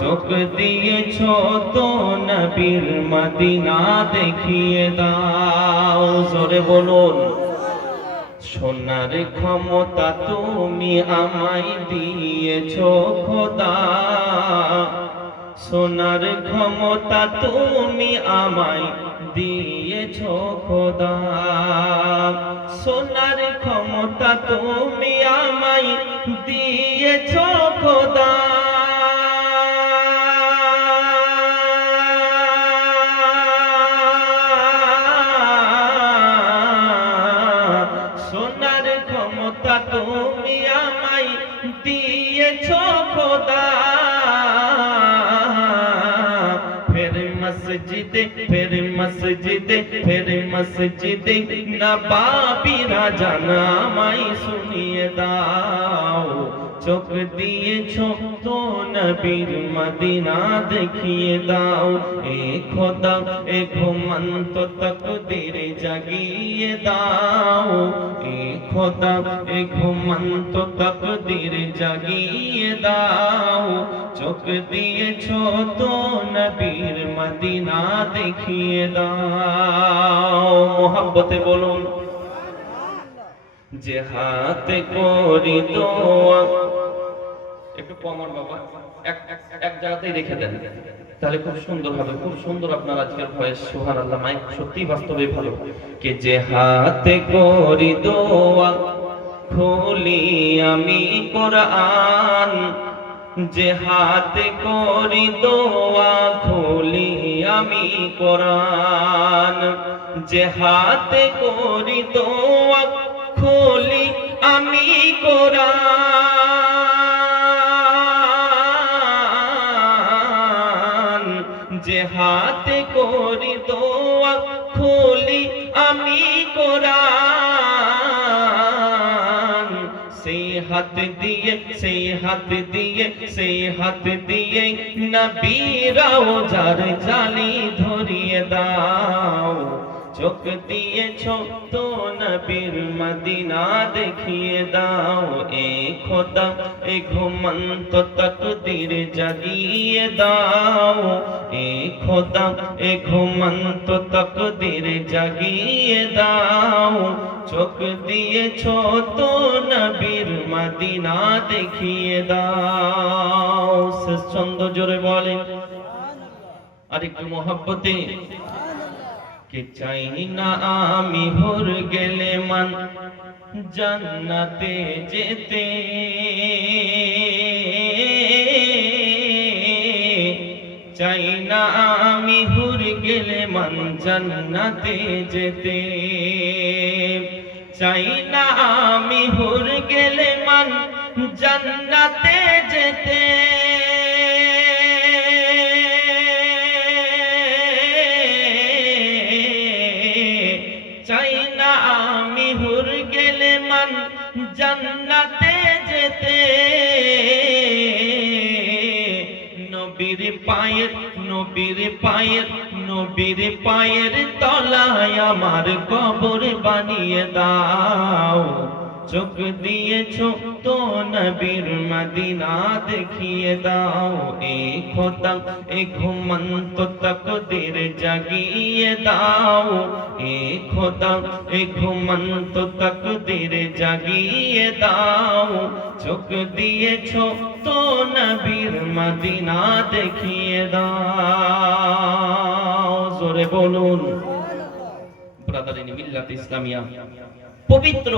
চোখ দিয়েছো তো নবীর মদিনা দেখিয়ে দাও। জোরে বলুন। সোনার ক্ষমতা তুমি আমায় দিয়েছো খোদা, সোনার ক্ষমতা তুমি আমায় দিয়েছো খোদা, সোনার ক্ষমতা তুমি আমায় দিয়েছো খোদা। সোনার ক্ষমতা তুমি আমায় দিয়েছো খোদা। ফের মসজিদে ফের মসজিদে ফের মসজিদে নবাবিরা জানা আমায় শুনিয়ে দাও। চোখ দিয়েছো তো নবীর মদিনা দেখিয়ে দাও। এ খোদা এ ঘুমন্ত তকদীর জাগিয়ে দাও। এ খোদা এ ঘুমন্ত তকদীর জাগিয়ে দাও। চোখ দিয়েছো তো নবীর মদিনা দেখিয়ে দাও। মোহাব্বতে বলুন। যে হাতে করি দোয়া, একটু কমান বাবা, এক জায়গাতেই রেখে দেন, তাহলে খুব সুন্দর হবে। খুব সুন্দর আপনার আজকের ভয়েস, সুবহানাল্লাহ। মাইক সত্যি বাস্তবে ভালো। কে যে হাতে করি দোয়া, খুলি আমি কোরআন। যে হাতে করি দোয়া, খুলি আমি কোরআন। যে হাতে করি দোয়া, খুলি আমি কোরআন। যে হাতে করি দোয়া, খুলি আমি কোরআন। সেই হাত দিয়ে সেই হাত দিয়ে সেই হাত দিয়ে নবীরাও যার জালি ধরিয়ে দাও। চোখ দিয়েছো তো নবীর মদিনা দেখিয়ে দাও। এ খোদা এ ঘুমন্ত তকদীর জাগিয়ে দাও। এ খোদা এ ঘুমন্ত তকদীর জাগিয়ে দাও। চোখ দিয়েছো তো নবীর মদিনা দেখিয়ে দাও। শেষ ছন্দ জোরে বলেন আর একটু মোহাব্বতে। কে চাই না আমি ভোর গেলে মান জান্নাতে যেতে। চাই না আমি ভোর গেলে মান জান্নাতে যেতে। চাই না আমি ভোর গেলে মান জান্নাতে যেতে। চাই না আমি হুর গেলে মান জান্নাতে যেতে। নবীর পায়ের নবীর পায়ের নবীর পায়ের তলায় আমার কবর বানিয়ে দাও। চোখ দিয়েছো তো নবীর মদিনা দেখিয়ে দাও। এ খোদা এ ঘুমন্ত তকদীর জাগিয়ে দাও। এ খোদা এ ঘুমন্ত তকদীর জাগিয়ে দাও। চোখ দিয়েছো তো নবীর মদিনা দেখিয়ে দাও। জোরে বলুন। ব্রাদারিন মিল্লাত ইসলামিয়া পবিত্র